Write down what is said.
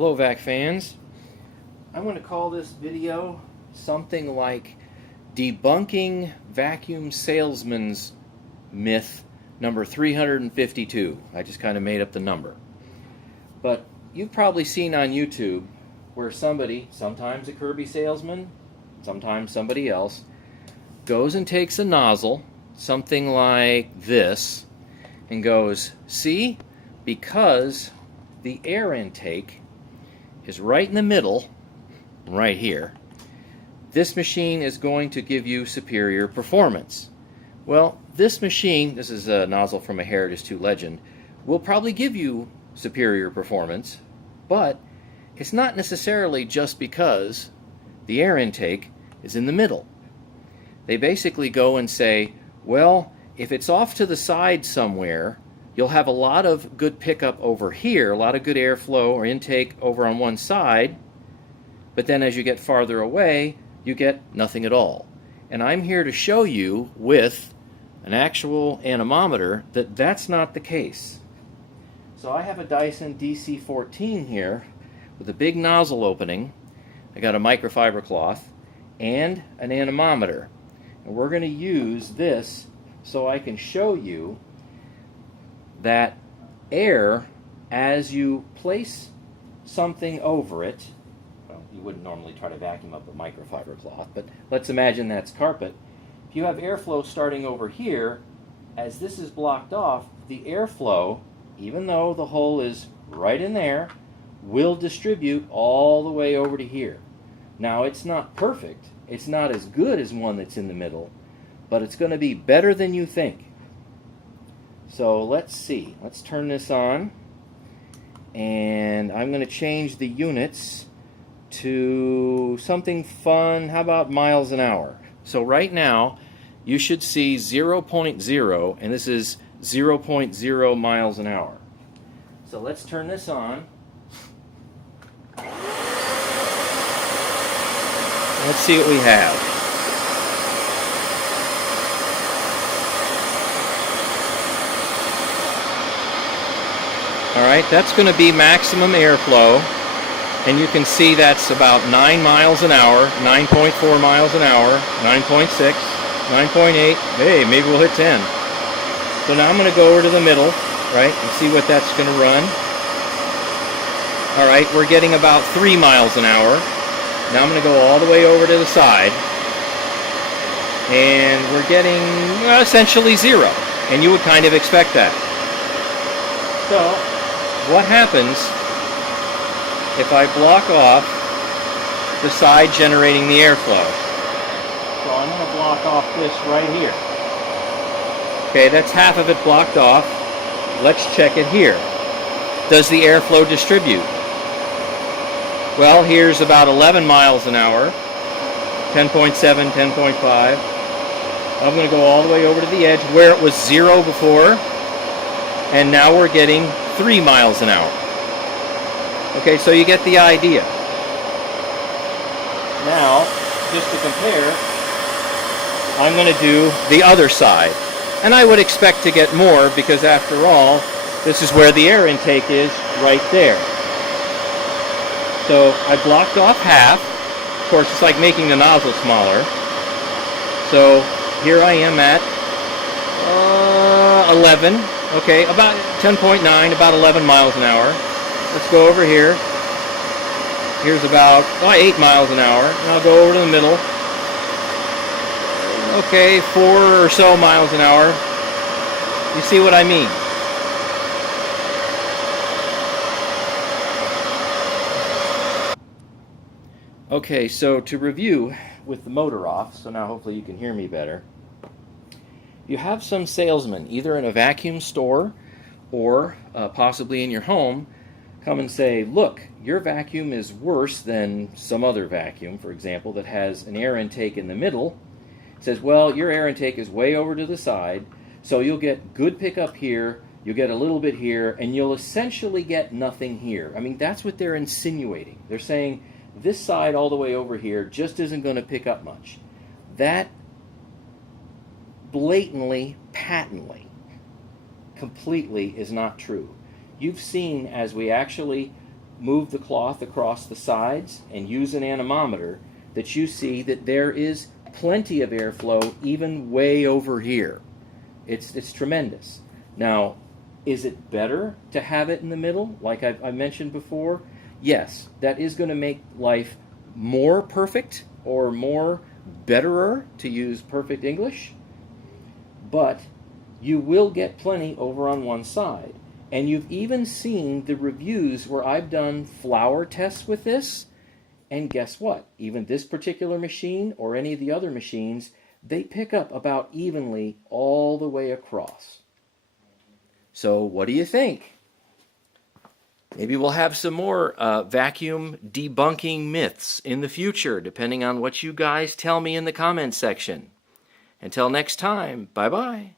Hello, Vac fans. I'm going to call this video something like Debunking Vacuum Salesman's Myth number 352. I just kind of made up the number. But you've probably seen on YouTube where somebody, sometimes a Kirby salesman, sometimes somebody else, goes and takes a nozzle, something like this, and goes, see, because the air intake is right in the middle, right here, this machine is going to give you superior performance. Well, this machine, this is a nozzle from a Heritage 2 Legend, will probably give you superior performance, but it's not necessarily just because the air intake is in the middle. They basically go and say, well, if it's off to the side somewhere, you'll have a lot of good pickup over here, a lot of good airflow or intake over on one side, but then as you get farther away, you get nothing at all. And I'm here to show you with an actual anemometer that that's not the case. So I have a Dyson DC-14 here with a big nozzle opening. I got a microfiber cloth and an anemometer. And we're going to use this so I can show you that air, as you place something over it, well, you wouldn't normally try to vacuum up a microfiber cloth, but let's imagine that's carpet. If you have airflow starting over here, as this is blocked off, the airflow, even though the hole is right in there, will distribute all the way over to here. Now, it's not perfect. It's not as good as one that's in the middle, but it's going to be better than you think. So let's see. Let's turn this on, and I'm going to change the units to something fun. How about miles an hour? So right now, you should see 0.0, and this is 0.0 miles an hour. So let's turn this on. Let's see what we have. Alright, that's going to be maximum airflow, and you can see that's about 9 miles an hour, 9.4 miles an hour, 9.6, 9.8, hey, maybe we'll hit 10. So now I'm going to go over to the middle, right, and see what that's going to run. Alright, we're getting about 3 miles an hour. Now I'm going to go all the way over to the side, and we're getting essentially 0, and you would kind of expect that. So what happens if I block off the side generating the airflow? So I'm going to block off this right here. Okay, that's half of it blocked off. Let's check it here. Does the airflow distribute? Well, here's about 11 miles an hour, 10.7, 10.5. I'm going to go all the way over to the edge where it was 0 before, and now we're getting 3 miles an hour. Okay, so you get the idea. Now, just to compare, I'm going to do the other side. And I would expect to get more because, after all, this is where the air intake is, right there. So I blocked off half. Of course, it's like making the nozzle smaller. So here I am at 11. Okay, about 10.9, about 11 miles an hour. Let's go over here. Here's about 8 miles an hour. And I'll go over to the middle. Okay, 4 or so miles an hour. You see what I mean? Okay, so to review with the motor off, so now hopefully you can hear me better. You have some salesman, either in a vacuum store or possibly in your home, come and say, look, your vacuum is worse than some other vacuum, for example, that has an air intake in the middle. It says, well, your air intake is way over to the side, so you'll get good pickup here, you'll get a little bit here, and you'll essentially get nothing here. I mean, that's what they're insinuating. They're saying this side all the way over here just isn't going to pick up much. That blatantly, patently, completely is not true. You've seen, as we actually move the cloth across the sides and use an anemometer that you see that there is plenty of airflow even way over here. It's tremendous. Now, is it better to have it in the middle, like I mentioned before? Yes, that is going to make life more perfect, or more betterer, to use perfect English. But you will get plenty over on one side. And you've even seen the reviews where I've done flour tests with this. And guess what? Even this particular machine, or any of the other machines, they pick up about evenly all the way across. So what do you think? Maybe we'll have some more vacuum debunking myths in the future, depending on what you guys tell me in the comments section. Until next time, bye-bye.